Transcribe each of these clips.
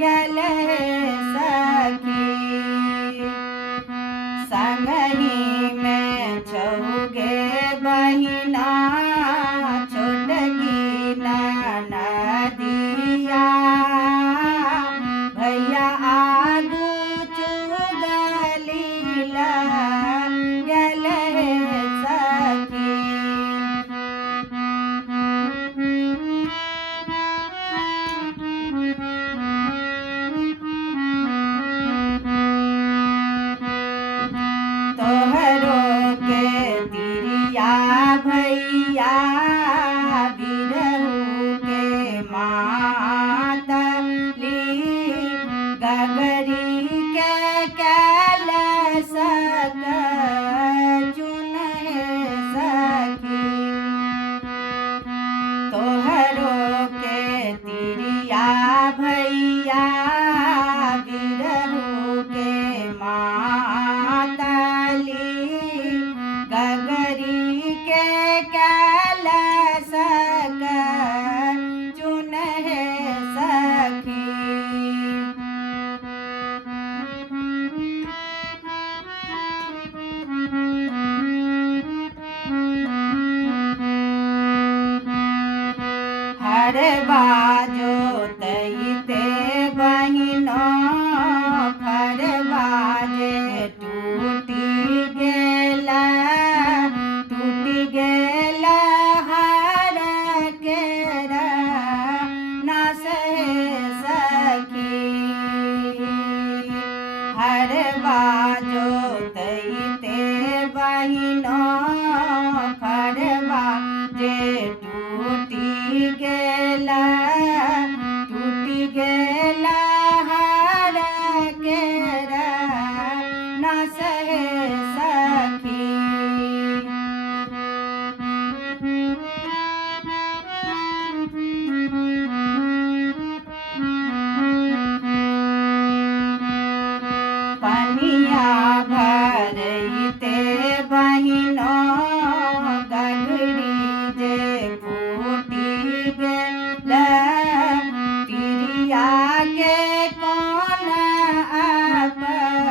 गल सखी। संगही में छौगे बहिना छोटकी ननदिया, भैया आगू चुगली गल सखी। तोहरो के तिरिया भैया बिरहू के मातली, गगरी के कैलस चुन सखी। तोहरो के तिरिया भैया बिरहू के मातली, गगरी के कैलस चुन सखी। हर बाजो तैते बहिनो फर बाजे टूटी गेला हर केरा नास सखी। हर बाजो तैते बहिनो फर बाजे टूटी गेला हर केरा नास सखी। पनिया भरते बहिनो गगरी जे फूटी गेल, तिरिया के कौन अपराध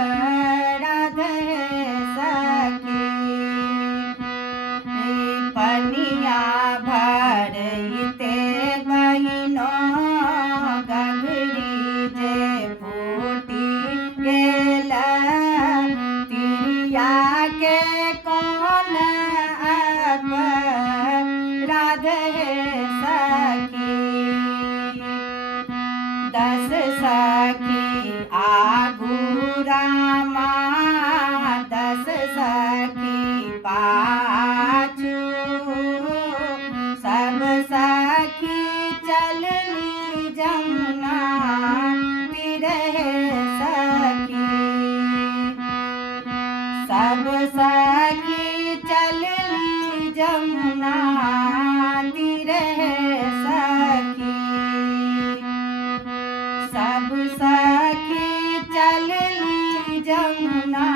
सखी। पनिया भरते बहिनो गगरी जे फूटी गेल, तिरिया के कौन अपराध सखी। 10 सखी आगू रामा 10 सखी पाछू, सब सखी चलली जमुना तीरे सखी। सब सखी चलली जमुना तीरे सखी। सब सखी चलली जमुना